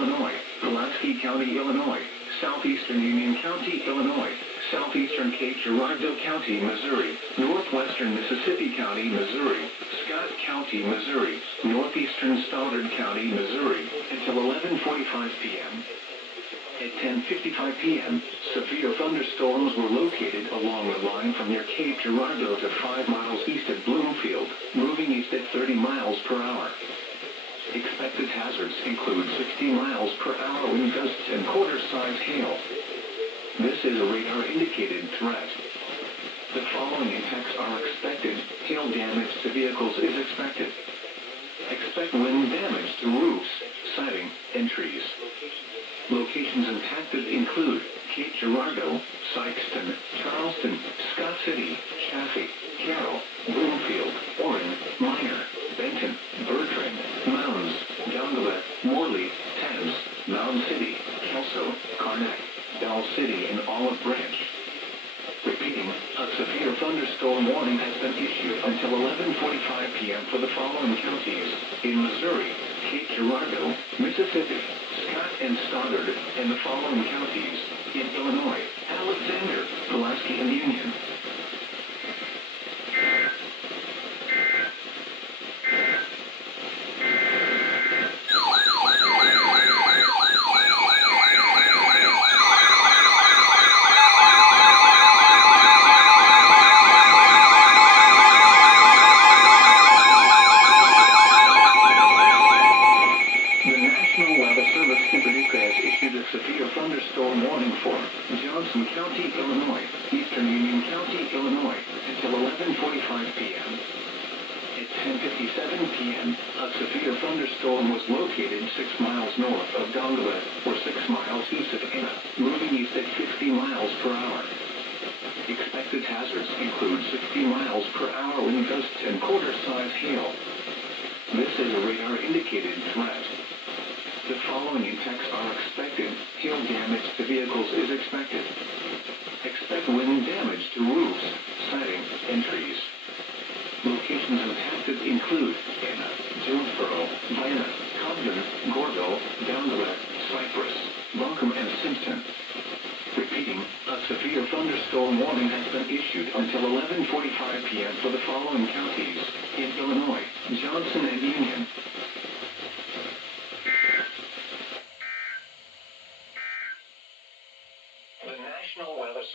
Illinois, Pulaski County, Illinois, Southeastern Union County, Illinois, Southeastern Cape Girardeau County, Missouri, Northwestern Mississippi County, Missouri, Scott County, Missouri, Northeastern Stoddard County, Missouri, until 11:45 p.m. At 10:55 p.m., severe thunderstorms were located along the line from near Cape Girardeau to 5 miles east of Bloomfield, moving east at 30 miles per hour. Expected hazards include 60 miles per hour wind gusts and quarter-size hail. This is a radar-indicated threat. The following impacts are expected. Hail damage to vehicles is expected. Expect wind damage to roofs, siding, and trees. Locations impacted include Cape Girardeau, Sykeston, Charleston, Scott City, Chaffee, Carroll, Bloomfield, Warren, Minor, Benton, Bertrand, Mounds, Dongalet, Morley, Thames, Mound City, Kelso, Karnak, Bell City, and Olive Branch. Repeating, a severe thunderstorm warning has been issued until 11:45 p.m. for the following counties: in Missouri, Cape Girardeau, Mississippi, Scott and Stoddard, and the following counties: in Illinois, Alexander, Pulaski, and Union. Severe thunderstorm warning for Johnson County, Illinois, Eastern Union County, Illinois, until 11:45 p.m. At 10:57 p.m., a severe thunderstorm was located 6 miles north of Dongalet, or 6 miles east of Anna, moving east at 50 miles per hour. Expected hazards include 60 miles per hour wind gusts and quarter-size hail. This is a radar-indicated threat. The following impacts are expected. Hail damage to vehicles is expected. Expect wind damage to roofs, siding, and trees. Locations impacted include Anna, Jonesboro, Vienna, Cobden, Gordo, Dongalet, Cypress, Buncombe, and Simpson. Repeating, a severe thunderstorm warning has been issued until 11:45 p.m. for the following counties: in Illinois, Johnson and Union. The National Weather Service